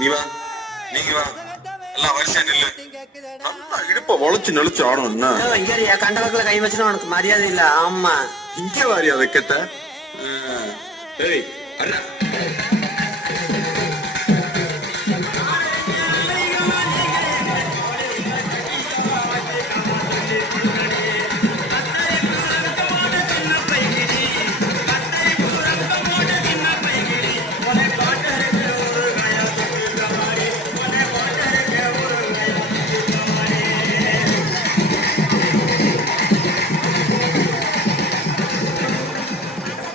நீ வா, நீங்க வா, எல்லாம் வரிசையா நில்லு. நல்லா இடுப்ப வளைச்சு நெளிச்சு ஆடணும்னா இங்க கண்ட பக்கத்துல கை வச்சுனா உனக்கு மரியாதை இல்ல. ஆமா, இங்கே வாரியா வைக்கத்த. ஏய் அண்ணா